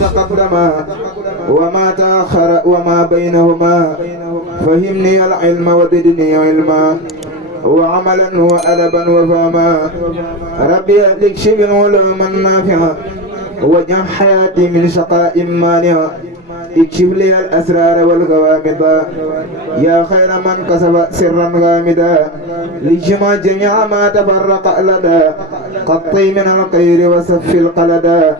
تقدم وما تأخر وما بينهما فهمني العلم وزدني علما وعملا وأدبا وفهما ربي اكشف العلوم النافعة واجعل حياتي من شقاء مانع اكشف لي الأسرار والغوامض يا خير من كسب سرا غامدا لجمع جميع ما تفرق لدى قطي من الخير وسف القلدا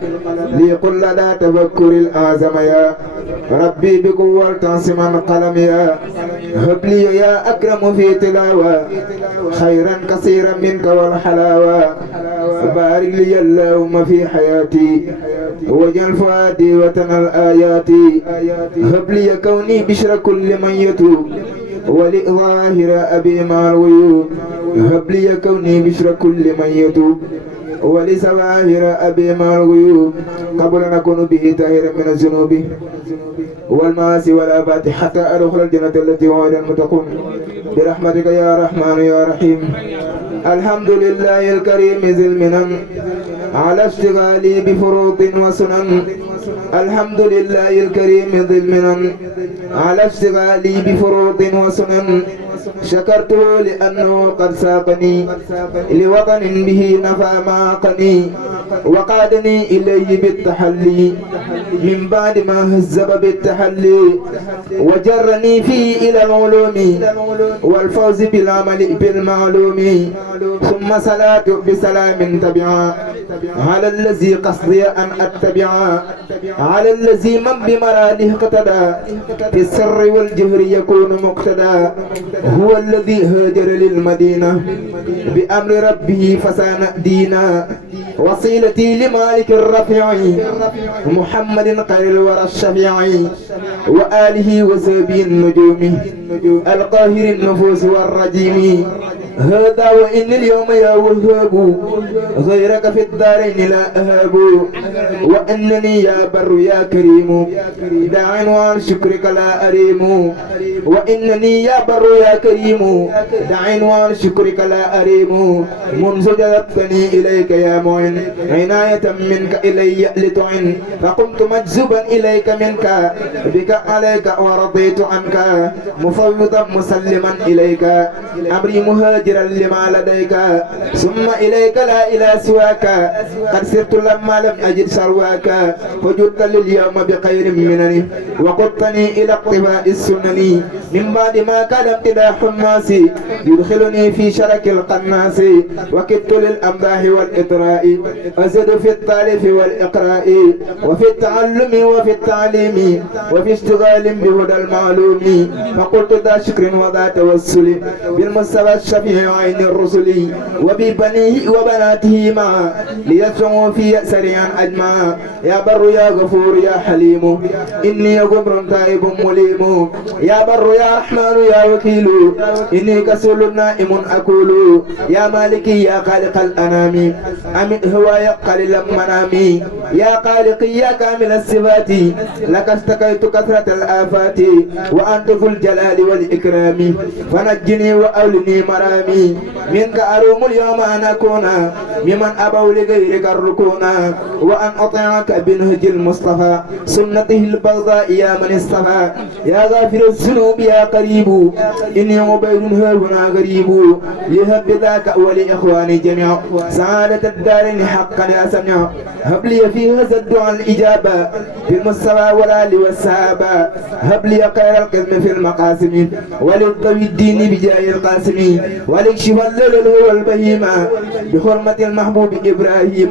ليقل لدى تفكر الأعظم يا ربي بقوة تعصم القلم يا هب لي يا أكرم في تلاوة خيرا كثيرا منك والحلاوة بارك لي اللهم في حياتي وجل فؤادي وتن الآيات هب لي كوني بشر كل من يتوب ولظاهر أبي مع الغيوب هب لي كوني بشر كل من يتوب ولسواهر أبي مع الغيوب قبل نكون به طاهرا من الذنوب والمعاصي والآفات حتى أدخل الجنة التي وعد المتقون برحمتك يا رحمن يا رحيم. الحمد لله الكريم ذي المنن على اشتغالي بفروض وسنن الحمد لله الكريم ذي المنن على اشتغالي بفروض وسنن شكرته لأنه قد ساقني لوطن به نفى ما قني وقادني إليه بالتحلي من بعد ما هزب بالتحلي وجرني فيه إلى العلوم والفوز بالعمل بالمعلوم ثم صلاة بسلام تبعا على الذي قصدي أن أتبعا على الذي من بمراده اقتدى في السر والجهر يكون مقتدى هو الذي هاجر للمدينة بأمر ربه فسان دينا وصيلتي لمالك الرفيع محمد خير الورى الشفيع وآله وسبي النجوم القاهر النفوس والرجيم هذا وإن اليوم يا وهاب غيرك في الدارين لا أهاب وأنني يا بر يا كريم داع وعن شكرك لا أريم وإنني يا بر يا كريم داع وعن شكرك لا أريم منذ جذبتني إليك يا معن عناية منك إلي لتعن فقمت مجذوبا إليك منك بك عليك ورضيت عنك مفوضا مسلما إليك أمري مهاجرا لما لديك ثم إليك لا إله سواك قد سرت لما لم أجد سرواك فجدت لليوم بخير منني وقدتني إلى اقتفاء السنن من بعد ما كان امتداح الناس يدخلني في شرك القناس وكدت للأمداح والإطراء أزد في التاليف والإقراء وفي التعلم وفي التعليم وفي اشتغال بهدى المعلوم فقلت ذا شكر وذا توسل بالمستوى الشفيع عين الرسل وببنيه وبناته معا ليسعوا في سريعا أجمعا يا بر يا غفور يا حليم إني غفر تائب مليم يا بر يا رحمن يا وكيل إني كسول نائم أقول يا مالكي يا خالق الأنام أمن هوايا قليلا منامي يا خالقي يا كامل الصفات لك استكيت كثرة الآفات وأنت ذو الجلال والإكرام فنجني وأولني مرامي منك أروم اليوم أن أكون ممن أبوا لغيرك الركون وأن أطيعك بنهج المصطفى سنته البغضاء يا من اصطفى يا غافر الذنوب يا قريب إني عبيد ها هنا غريب لهب ذاك ولإخواني جميعا سعادة الدارين حقا يا سميع هب لي في هذا الدعاء الإجابة في المستوى والآل والسحابة هب لي خير القسم في المقاسم وللطوي الدين بجاه القاسم وليكشف الليل هو البهيمة بحرمة المحبوب إبراهيم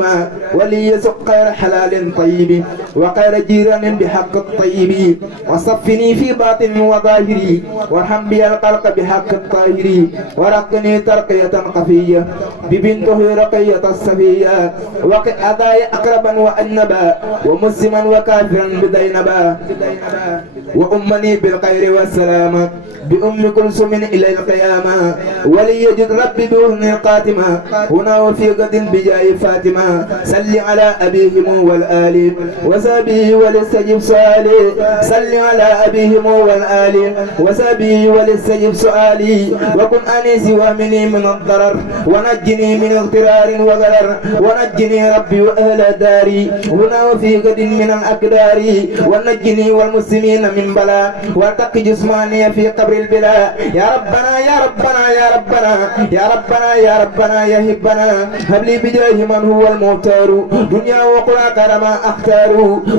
وليسق خير حلال طيب وخير جيران بحق الطيب وصفني في باطن وظاهري وارحم بي القلق بحق الطاهر ورقني ترقية قفية ببنته رقية الصفية وقع أذاي أقربا وأنبا ومسلما وكافرا بذينبا وأمني بالخير والسلام بأم كلثوم إلى القيامة وليجد ربي بحسن القاتمة هنا وفي غد بجاه فاطمة صل على أبيهم والآل وسبي ولستجب سؤالي صل على أبيهم والآل وسبي ولستجب سؤالي وكن أنيسي وامني من الضرر ونجني من اغترار وغرر ونجني ربي وأهل داري هنا وفي غد من الأقدار ونجني والمسلمين من بلاء وارتق جسماني في قبر البلاء يا ربنا يا ربنا يا ربنا يا ربنا يا ربنا يا هبنا هب لي بجاه من هو المختار دنيا وقرى كرما اختار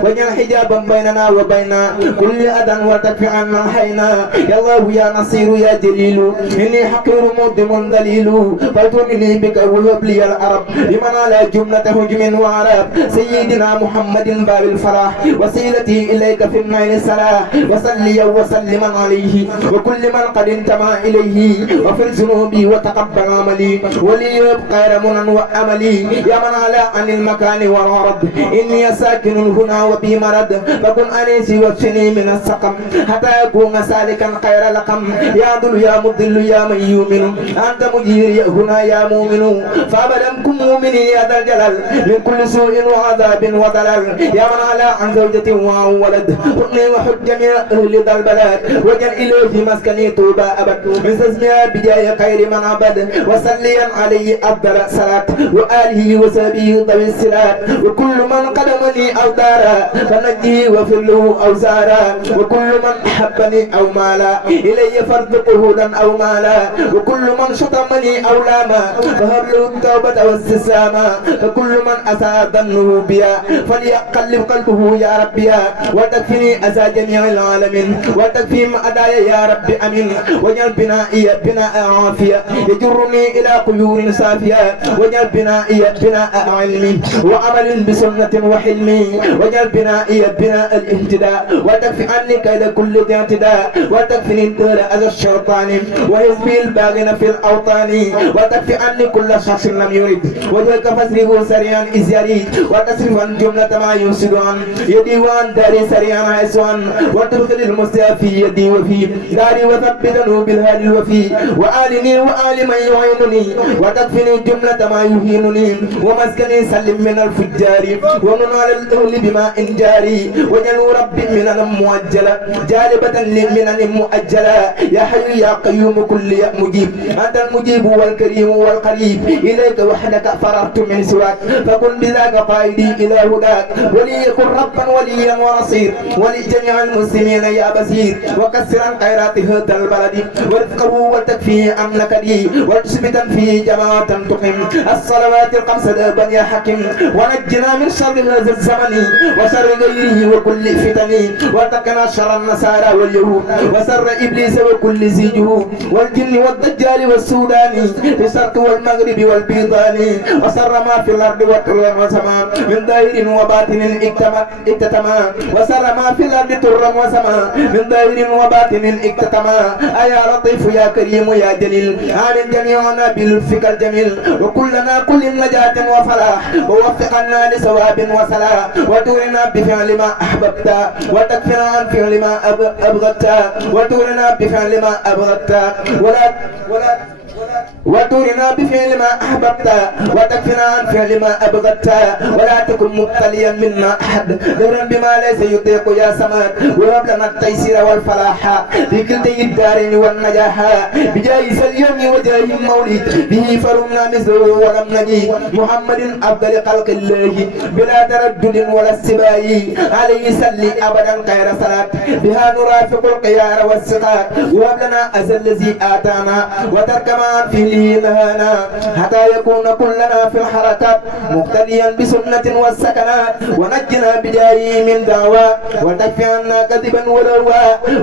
واجعل حجابا بيننا وبين كل أذى وتكفي عنا حينا يا الله يا نصير يا جليل إني حقير مدم ذليل فلتغني بك وهب لي العرب لمن على جملة هجم وعرب سيدنا محمد باب الفلاح وسيلتي إليك في النيل الصلاح وصلي وسلم عليه وكل من قد انتمى إليه وفي الذنوب وتقبل عملي ولي خير منن وأملي يا من على عن المكان والعرض إني ساكن هنا وبي مرض فكن أنيسي وابشني من السقم حتى يكون سالكا خير لقم يا ذل يا مضل يا من يؤمن أنت مجيري هنا يا مؤمن فأبدا كن مؤمني يا ذا الجلال من كل سوء وعذاب وضلال يا من على عن زوجة وعن ولد حقني وحج جميع أهل ذا البلاد وجل إليه مسكني طوبى أبد من سزمها بجاه خير من عبد وسليا عليه أفضل الصلاة وآله وسبيه ذوي الصلاة وكل من قدمني أو دارا فنجيه وفر له أوزارا وكل من أحبني أو مالا إلي فارزقه هدى أو مالا وكل من شتمني أو لاما فهب له التوبة والاستسلاما فكل من أساء ظنه بيا فليقلب قلبه يا ربي وتكفني أذى جميع العالمين وتكفي أدايا يا رب أمين واجعل بنائي بناء عافية يجرني إلى قيور صافية واجعل بنائي بناء علم وعمل بسنة وحلم واجعل بنائي بناء الاهتداء وتكفي عني كيد كل ذي اعتداء وتكفني الدهر أذى الشيطان وحزبي الباغين في الأوطان وتكفي عني كل شخص لم يرد وجهك فاسرفه سريعا إذ يريد وتصرف عن جملة ما يفسد عن يدي وعن داري سريعا عيسوان وتدخل المسيا في يدي وفي داري وثبتنه بالهادي الوفي وآلني وآل من يعينني وتكفني جملة ما يهينني ومسكني سلم من الفجار ومن على الأهل بما إنجاري وجلوا ربي مننا مؤجلة جالبة لمنن مؤجلة يا حي يا قيوم كل يا مجيب أنت المجيب والكريم والقريب إليك وحدك فررت من سواك فكن بذاك قائدي إلى هداك وليكن ربا وليا ونصير ولجميع المسلمين يا بصير وكسرا خيرات هذا البلد ورزقه وتكفيه أمنك لي وتثبتا فيه جماعة تقيم الصلوات الخمس دابا يا حكيم ونجنا من شر هذا الزمن وشر غيره وكل فتن وتقنا شر النصارى واليهود وشر إبليس وكل ذي جهود والجن والدجال والسوداني في الشرق والمغرب والبيضان وشر ما في الأرض والطر والسماء من ظاهر وباطن اكتتما وشر ما في الأرض طر وسماء من ظاهر وباطن اكتتما أيا لطيف يا كريم يا جليل آمن جميعنا بلطفك الجميل وكلنا كل نجاة وفلاح ووفقنا لثواب وصلاح وتورنا بفعل ما أحببت وتكفنا عن فعل ما أبغضت وتورنا بفعل ما أبغضت وتورنا بفعل ما أحببت وتكفنا عن فعل ما أبغضت ولا تكن مبتليا منا أحد دورا بما ليس يطيق يا سماد وهب لنا التيسير والفلاح في كلتي الدارين والنجاح بجايس اليوم وجاه المولد به فرمنا مثله ولم نجي محمد أفضل خلق الله بلا تردد ولا استباء عليه سلي أبدا خير صلاة بها نرافق القيار والسقاء وهب لنا أزل الذي آتانا وترك ما فيه نهانا حتى يكون كلنا في الحركات مقتديا بسنة والسكنات ونجنا بجاهه من دعوى وتكفي عنا كذبا ولوا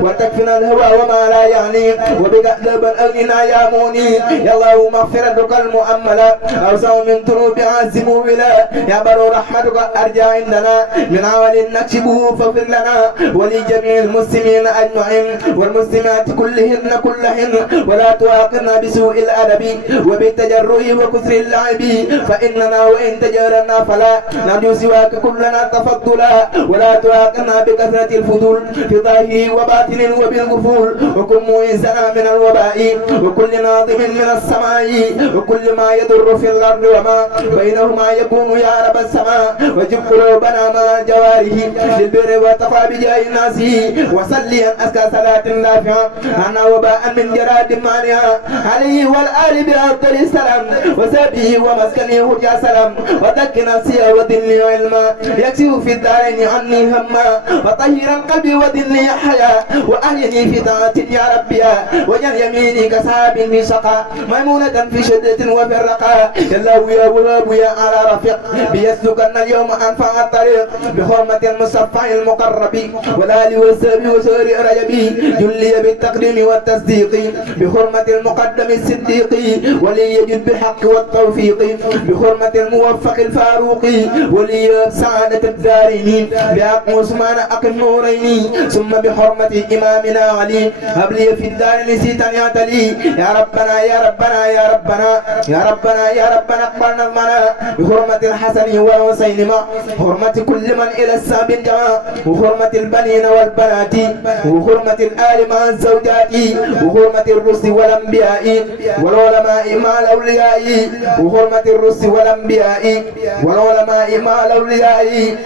وتكفنا الهوى وما لا يعني وبقلبا أغننا يا موني يا الله مغفرتك المؤملة أوسع من ذنوب عزم ولا يا بر رحمتك أرجى عندنا من عمل نكشبه فاغفر لنا ولجميع المسلمين أجمعين والمسلمات كلهن ولا تواقنا بسوء الأدب بالطلب وبالتجرؤ وكسر اللعب فإننا وإن تجارنا فلا نرجو سواك كلنا تفضلا ولا تواقنا بكثرة الفضول في ظاهر وباطن وبالغفول وكن مؤنسنا من الوباء وكل ناظم من السماء وكل ما يضر في الأرض وما بينهما يكون يا رب السماء وجب قلوبنا مع جواره للبر والتقوى بجاه الناس وصليا أزكى صلاة نافعة عنا وباء من جراد مانعة عليه والآل بأفضل السلام وسبيه ومسكنه هدى سلام وذك نفسي ودني علما يكشف في الدارين عني هما وطهرا قلبي ودني حياة وأهلني في طاعة يا ربي وجل يميني كسحاب في شقاء ميمونة في شدة وفي الرقاء يا الله يا وهاب يا على رفيق بيسلكن اليوم أنفع الطريق بحرمة المصفى المقرب والآل والسبي وسور رجبي جلي بالتقديم والتصديق بحرمة المقدم الصديق ولي يجد بالحق والتوفيق بحرمة الموفق الفاروق ولي سعادة الدارين بحق عثمان أقم نورين ثم بحرمة إمامنا علي هب لي في الدار نسيتا يعتلي يا ربنا يا ربنا يا ربنا يا ربنا يا ربنا اقبلنا المنا بحرمة الحسن والحسين مع حرمة كل من إلى الساب جماع وحرمة البنين والبنات وحرمة الآل مع الزوجات وحرمة الرسل والأنبياء والعلماء مع الأولياء وحرمة الرسل والأنبياء والعلماء مع الأولياء